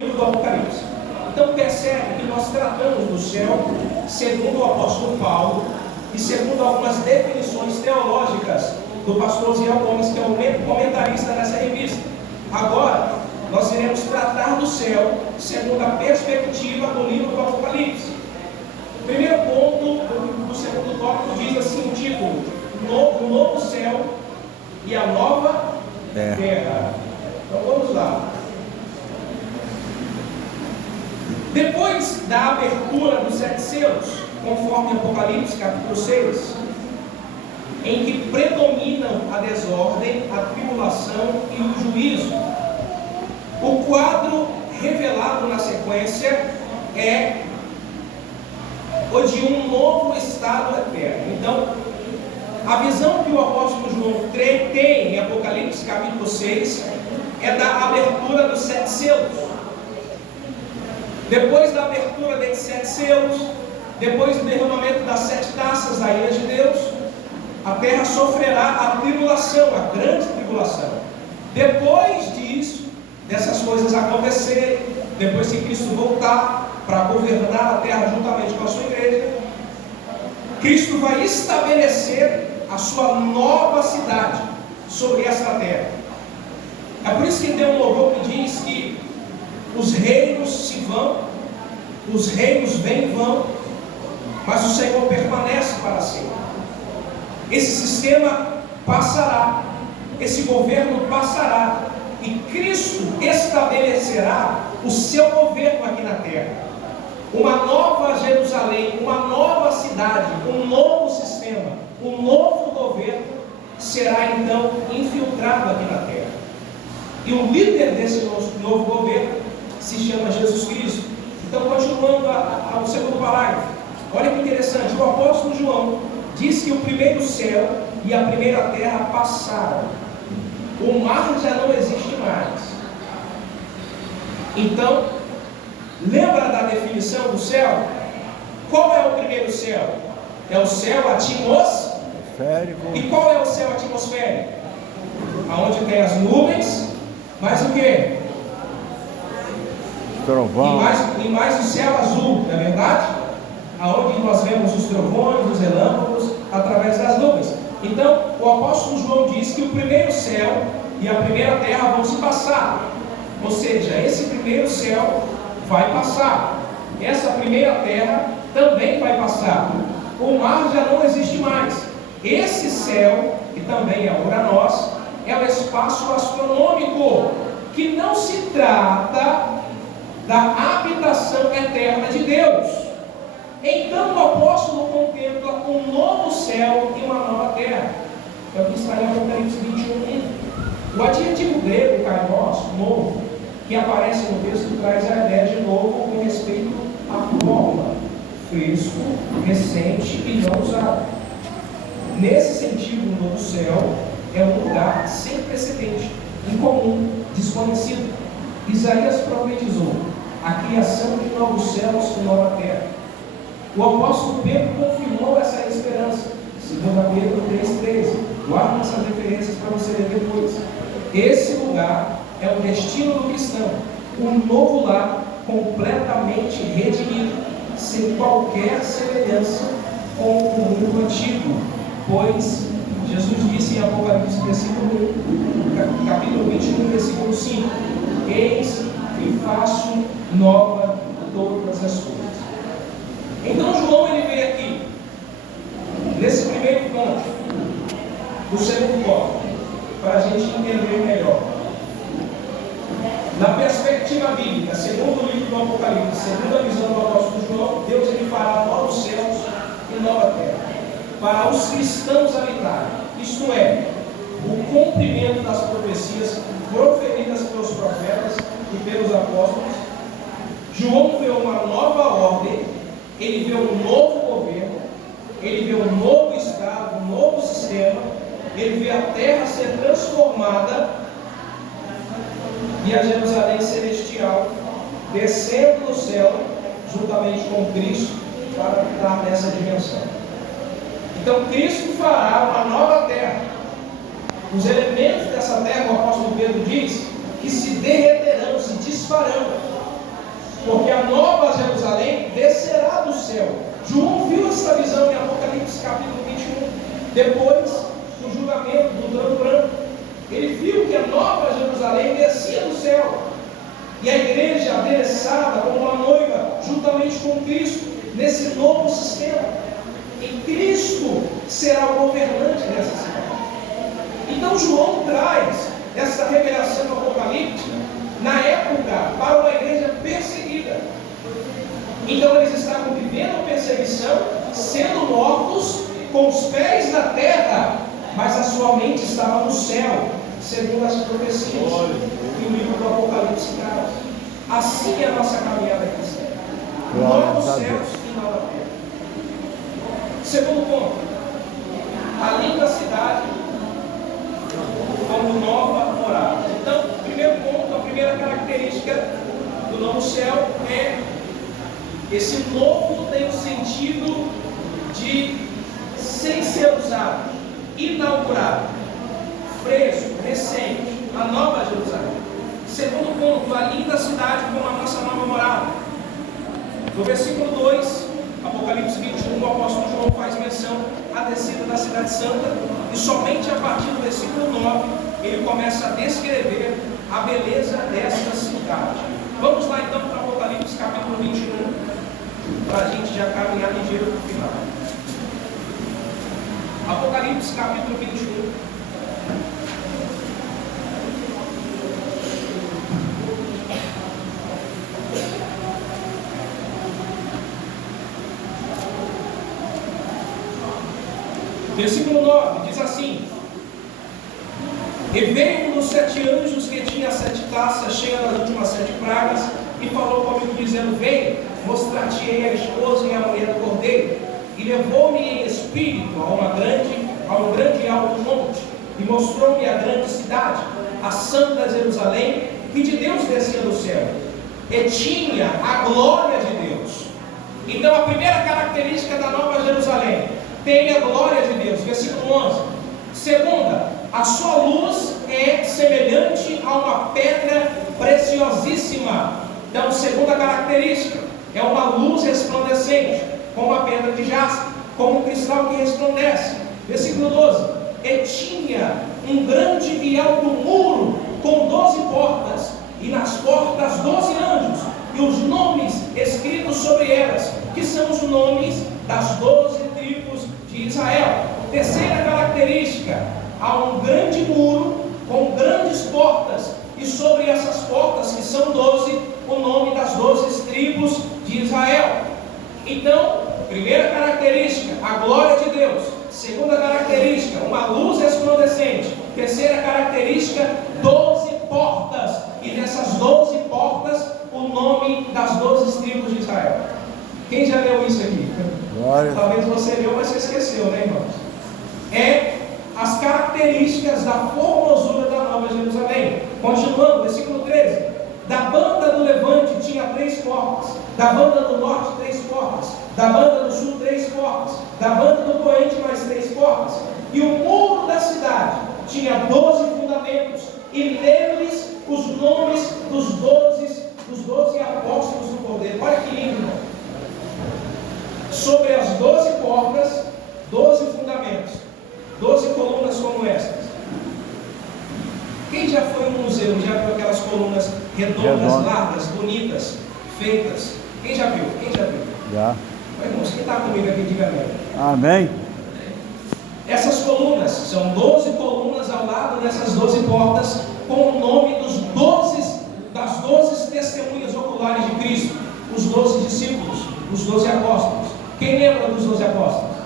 livro do Apocalipse. Então percebe que nós tratamos do céu segundo o apóstolo Paulo e segundo algumas definições teológicas do pastor Ziel Gomes, que é o comentarista dessa revista. Agora, nós iremos tratar do céu segundo a perspectiva do livro do Apocalipse. O primeiro ponto do segundo tópico diz assim o título: o novo céu e a nova terra. Então vamos lá. Depois da abertura dos 7 selos, conforme Apocalipse capítulo 6, em que predominam a desordem, a tribulação e o juízo, o quadro revelado na sequência é o de um novo estado eterno. Então, a visão que o apóstolo João tem em Apocalipse capítulo 6 é da abertura dos 7 selos. Depois da abertura desses 7 selos, depois do derramamento das 7 taças da ira de Deus, a terra sofrerá a tribulação, a grande tribulação. Depois disso, dessas coisas acontecerem, depois que Cristo voltar para governar a terra juntamente com a sua igreja, Cristo vai estabelecer a sua nova cidade sobre esta terra. É por isso que tem um louvor que diz que os reinos se vão, os reinos vêm e vão, mas o Senhor permanece para sempre. Esse sistema passará, esse governo passará, e Cristo estabelecerá o seu governo aqui na terra. Uma nova Jerusalém, uma nova cidade, um novo sistema, um novo governo será então infiltrado aqui na terra. E o líder desse novo governo se chama Jesus Cristo. Então, continuando ao segundo parágrafo, olha que interessante, o apóstolo João diz que o primeiro céu e a primeira terra passaram, o mar já não existe mais. Então, lembra da definição do céu? Qual é o primeiro céu? É o céu atmosférico. E qual é o céu atmosférico? Aonde tem as nuvens, mas o que? Trovão. E mais o céu azul, não é verdade? Aonde nós vemos os trovões, os relâmpagos, através das nuvens. Então, o apóstolo João diz que o primeiro céu e a primeira terra vão se passar. Ou seja, esse primeiro céu vai passar. Essa primeira terra também vai passar. O mar já não existe mais. Esse céu, que também é para nós, é o espaço astronômico, que não se trata da habitação eterna de Deus. Então o apóstolo contempla um novo céu e uma nova terra. É o que está em Apocalipse 21:1. O adjetivo grego kainos, novo, que aparece no texto, traz a ideia de novo com respeito à forma, fresco, recente e não usado. Nesse sentido, o novo céu é um lugar sem precedente, incomum, desconhecido. Isaías profetizou a criação de novos céus e nova terra. O apóstolo Pedro confirmou essa esperança, 2 Pedro 3,13. Guarda essas referências para você ler depois. Esse lugar é o destino do cristão, um novo lar completamente redimido, sem qualquer semelhança com o mundo antigo, pois Jesus disse em Apocalipse capítulo 21, versículo 5: eis que faço nova todas as coisas. Então João ele vem aqui, nesse primeiro ponto, do segundo tópico, para a gente entender melhor. Na perspectiva bíblica, segundo o livro do Apocalipse, segundo a visão do apóstolo João, Deus ele fará novos céus e nova terra, para os cristãos habitarem, isto é, o cumprimento das profecias proferidas pelos profetas e pelos apóstolos. João vê uma nova ordem, ele vê um novo governo, ele vê um novo estado, um novo sistema, ele vê a terra ser transformada e a Jerusalém celestial descendo do céu juntamente com Cristo para habitar nessa dimensão. Então Cristo fará uma nova terra. Os elementos dessa terra, o apóstolo Pedro diz, que se derreterão, se disfarão. descerá do céu. João viu essa visão em Apocalipse capítulo 21, depois do julgamento do trono branco. Ele viu que a nova Jerusalém descia do céu, e a igreja adereçada como uma noiva, juntamente com Cristo, nesse novo sistema. E Cristo será o governante dessa cidade. Então João traz essa revelação apocalíptica na época para uma igreja perseguida. Então eles estavam vivendo perseguição, sendo mortos com os pés na terra, mas a sua mente estava no céu, segundo as profecias que o livro do Apocalipse traz. Assim é a nossa caminhada cristã. Novos céus e nova terra. Segundo ponto, a linda cidade como nova morada. Então, primeiro ponto, a primeira característica do novo céu é esse novo tem o sentido de sem ser usado, inaugurado, fresco, recente, a nova Jerusalém. Segundo ponto, a linda cidade como a nossa nova morada. No versículo 2, Apocalipse 21, o apóstolo João faz menção à descida da cidade santa, e somente a partir do versículo 9 ele começa a descrever a beleza desta cidade. Vamos lá então para Apocalipse capítulo 21, para a gente já caminhar ligeiro para o final. Apocalipse capítulo 21. Versículo 9 diz assim: E veio um dos 7 anjos que tinha 7 taças cheias das últimas 7 pragas, e falou comigo dizendo: Vem, mostrar-te-ei a esposa e a mulher do cordeiro. E levou-me em espírito a um grande e alto monte, e mostrou-me a grande cidade, a santa Jerusalém, que de Deus descia do céu, e tinha a glória de Deus. Então a primeira característica da nova Jerusalém tem a glória de Deus, versículo 11. Segunda, a sua luz é semelhante a uma pedra preciosíssima. Então, segunda característica, é uma luz resplandecente, como a pedra de jaspe, como um cristal que resplandece. Versículo 12, e tinha um grande e alto muro, com 12 portas, e nas portas 12 anjos, e os nomes escritos sobre elas, que são os nomes das 12 tribos de Israel. Terceira característica, há um grande muro com grandes portas, e sobre essas portas, que são 12, o nome das 12 tribos de Israel. Então, primeira característica, a glória de Deus. Segunda característica, uma luz resplandecente. Terceira característica, 12 portas, e nessas 12 portas, o nome das 12 tribos de Israel. Quem já leu isso aqui? Glória. Talvez você leu, mas você esqueceu, né, irmãos? É as características da formosura da Nova Jerusalém. Continuando, versículo 13. Da banda do levante tinha 3 portas, da banda do norte 3 portas, da banda do sul 3 portas, da banda do poente mais 3 portas. E o muro da cidade tinha 12 fundamentos, e neles os nomes dos 12 apóstolos do Cordeiro. Olha que lindo, irmão. Sobre as 12 portas, 12 fundamentos, 12 colunas como estas. Quem já foi no museu, já viu aquelas colunas redondas, largas, bonitas, feitas? Quem já viu? Quem já viu? Já. Irmãos, quem está comigo aqui, diga amém. Amém. Essas colunas, são 12 colunas ao lado dessas 12 portas, com o nome das 12 testemunhas oculares de Cristo, os 12 discípulos, os 12 apóstolos. Quem lembra dos 12 apóstolos?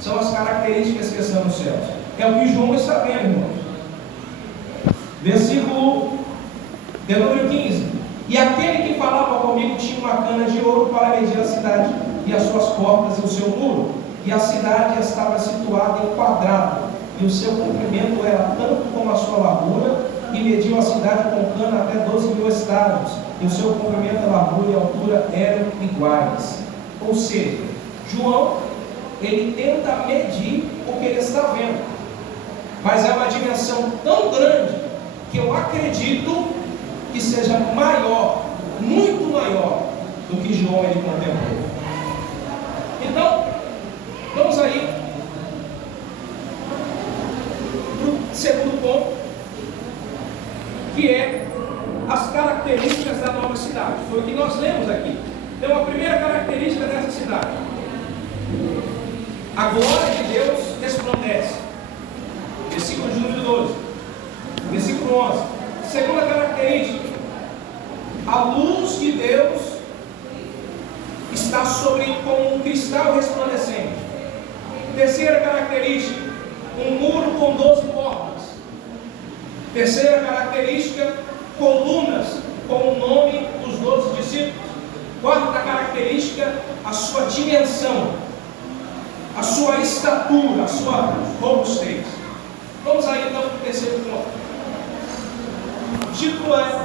São as características que estão nos céus. É o que João está vendo, irmãos. Versículo de número 15. E aquele que falava comigo tinha uma cana de ouro para medir a cidade, e as suas portas e o seu muro. E a cidade estava situada em quadrado, e o seu comprimento era tanto como a sua largura, e mediu a cidade com cana até 12.000 estádios, e o seu comprimento, a largura e a altura eram iguais. Ou seja, João, ele tenta medir o que ele está vendo, mas é uma dimensão tão grande que eu acredito que seja maior, muito maior do que João ele contemplou. Então, vamos aí para o segundo ponto, que é as características da nova cidade. Foi o que nós lemos aqui. Então, a primeira característica dessa cidade: a glória de Deus resplandece. Versículo de número 12. Versículo 11. Segunda característica: a luz de Deus está sobre como um cristal resplandecente. Terceira característica: um muro com 12 portas. Terceira característica: colunas com o nome dos 12 discípulos. Quarta característica: a sua dimensão, a sua estatura, a sua robustez. Vamos aí então para o terceiro ponto. O título é